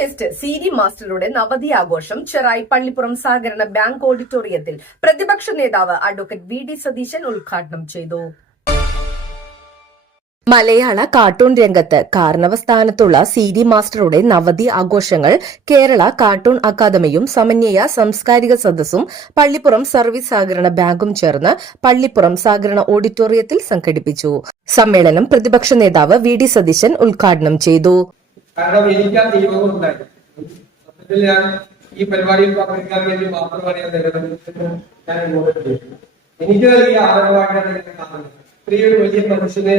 Cartoonist CD. മാസ്റ്ററുടെ നവതി ആഘോഷം ചെറായി പള്ളിപ്പുറം സഹകരണ ബാങ്ക് ഓഡിറ്റോറിയത്തിൽ പ്രതിപക്ഷ നേതാവ് അഡ്വക്കേറ്റ് വി.ഡി. സതീശൻ ഉദ്ഘാടനം ചെയ്തു. മലയാള കാർട്ടൂൺ രംഗത്ത് കാരണവസ്ഥാനത്തുള്ള സി.ഡി. മാസ്റ്ററുടെ നവതി ആഘോഷങ്ങൾ കേരള കാർട്ടൂൺ അക്കാദമിയും സമന്വയ സാംസ്കാരിക സദസ്സും പള്ളിപ്പുറം സർവീസ് സഹകരണ ബാങ്കും ചേർന്ന് പള്ളിപ്പുറം സഹകരണ ഓഡിറ്റോറിയത്തിൽ സംഘടിപ്പിച്ചു. സമ്മേളനം പ്രതിപക്ഷ നേതാവ് വി.ഡി. സതീശൻ ഉദ്ഘാടനം ചെയ്തു. കാരണം എനിക്ക് ആ നിയമം ഉണ്ടായി. സത്യത്തിൽ ഞാൻ ഈ പരിപാടിയിൽ പങ്കെടുക്കാൻ വേണ്ടി മാത്രമാണ് ഞാൻ ഇങ്ങോട്ട് ചെയ്തത്. എനിക്ക് നൽകിയ ആദരവായിട്ടാണ് കാണുന്നത്. സ്ത്രീയുടെ വലിയ മനുഷ്യനെ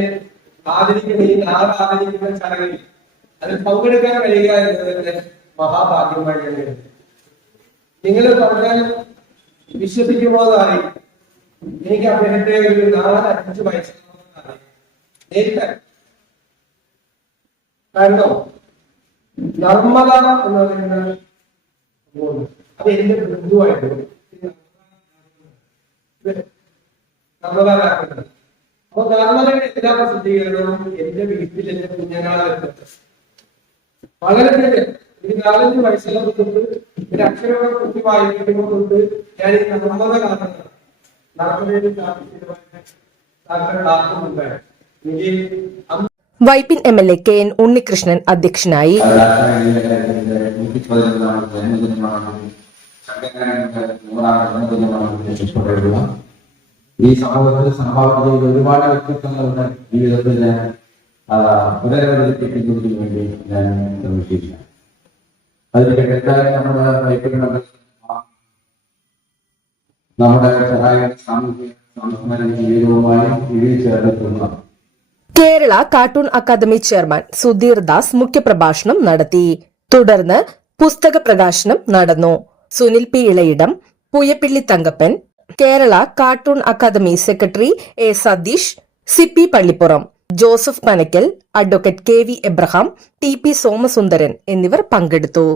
ആദരിക്കുന്ന ഈ നാട് ആദരിക്കുന്ന ചടങ്ങിൽ അതിൽ പങ്കെടുക്കാൻ കഴിയുക എന്നതിന്റെ മഹാഭാഗ്യമായി ഞാൻ കരുതുന്നു. നിങ്ങൾ പറഞ്ഞാൽ വിശ്വസിക്കുമ്പോഴായി എനിക്ക് അദ്ദേഹത്തെ ഒരു 4-5 വയസ്സുള്ളതാണ് നേരിട്ട്. കാരണം നർമ്മദ എന്ന് പറയുന്ന അത് എന്റെ ബന്ധുവായിരുന്നു. നർമ്മദാക്കുന്നത് അപ്പൊ നർമ്മദയുടെ എല്ലാ പ്രസിദ്ധീകരണവും എന്റെ വീട്ടിൽ എന്റെ കുഞ്ഞനാളെത്തുന്നത് വളരെ ഒരു 4-5 വയസ്സുള്ള തൊട്ട് ഒരു അക്ഷരങ്ങളെ കുട്ടി വായിക്കുമ്പോൾ തൊട്ട് ഞാൻ ഈ നർമ്മദ കാണുന്നത് നർമ്മദയുടെ എനിക്ക് വൈപ്പിൻ എം.എൽ.എ. കെ.എൻ. ഉണ്ണികൃഷ്ണൻ അധ്യക്ഷനായി. ഈ സമൂഹത്തിൽ സംഭാവന ചെയ്ത ഒരുപാട് വ്യക്തിത്വങ്ങളുടെ ജീവിതത്തിൽ ഞാൻ പുനരവതരിപ്പിക്കുന്നതിന് വേണ്ടി ഞാൻ ശ്രമിച്ചില്ല. അതിന്റെ എന്തായാലും നമ്മുടെ വൈപ്പിൻ നമ്മുടെ സാമൂഹിക സംസ്കാര ജീവിതവുമായി ഇഴി ചേർന്നിട്ടുള്ള Kerala cartoon academy chairman Sudheer Das മുഖ്യപ്രഭാഷണം നടത്തി. തുടർന്ന് പുസ്തക പ്രകാശനം നടന്നു. Sunil P Elayidam, Pooyappilly Thankappan, Kerala cartoon academy secretary A Satheesh, C P. Pallippuram, Joseph Panakkal, advocate K V. Abraham, T P. Somasundaran എന്നിവർ പങ്കെടുത്തു.